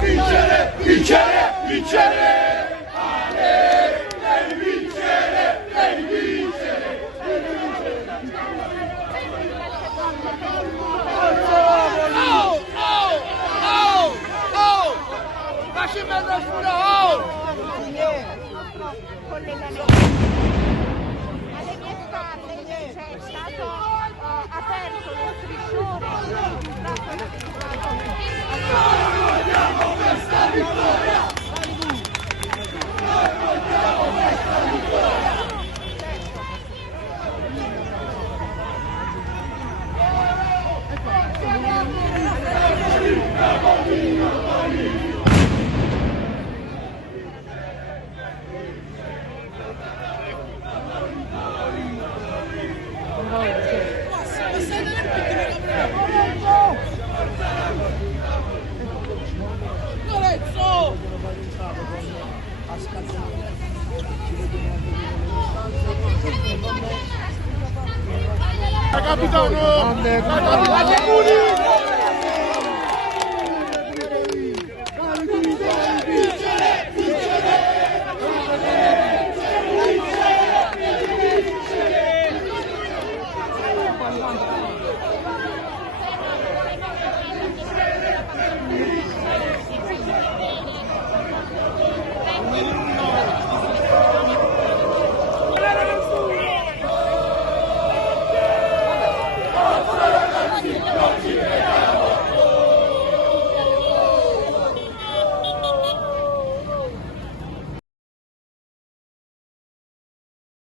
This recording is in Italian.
Vincere, vincere, vincere! Ale, devi vincere, devi vincere! Oh, oh, oh, oh! Lasci mezzo scuro, oh! Alle mie spalle c'è stato aperto lo striscione. Vogliamo questa vittoria! Noi vogliamo questa vittoria! Capitano! Capitano!